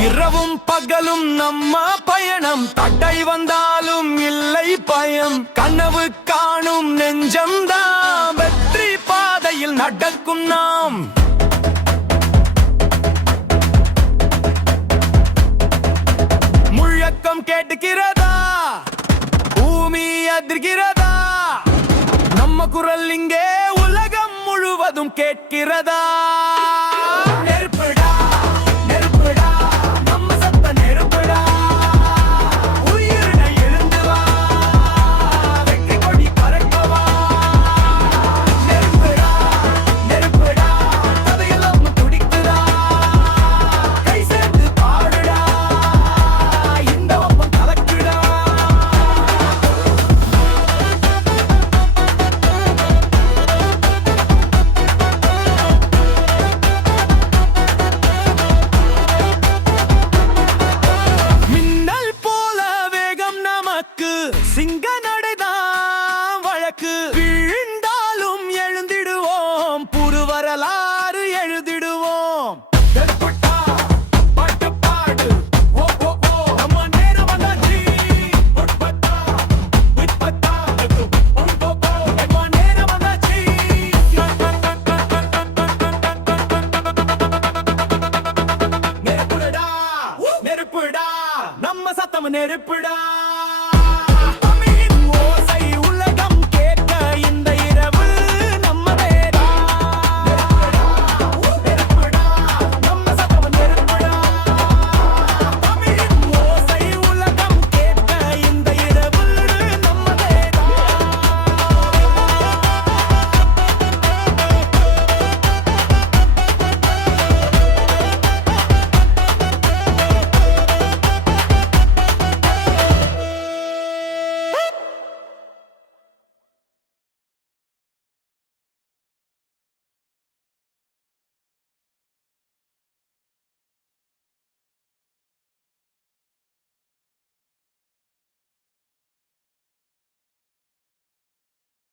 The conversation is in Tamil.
இரவும் பகலும் நம்ம பயணம், தடை வந்தாலும் இல்லை பயம். கனவு காணும் நெஞ்சம்தான் வெற்றி பாதையில் நடக்கும் நாம். முழக்கம் கேட்டுக்கிறதா, பூமி அதிர்கிறதா, நம்ம குரல் இங்கே உலகம் முழுவதும் கேட்கிறதா. சிங்க நடைதான் வழக்கு, விழுந்தாலும் எழுந்திடுவோம், புது வரலாறு எழுதிடுவோம். நெருப்புடா, நம்ம சத்தம் நெருப்புடா.